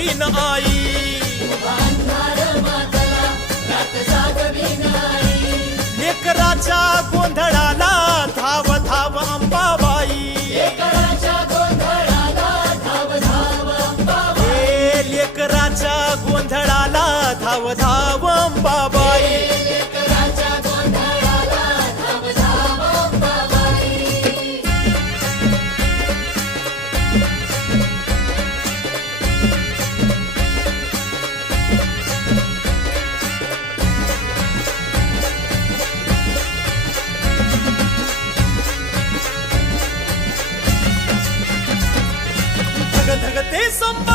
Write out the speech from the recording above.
जागवीन आई. लेकराच्या गोंधळाला धाव धाव अंबाबाई. लेकराच्या गोंधळाला धाव धाव अंबाबाई. धगधगते संप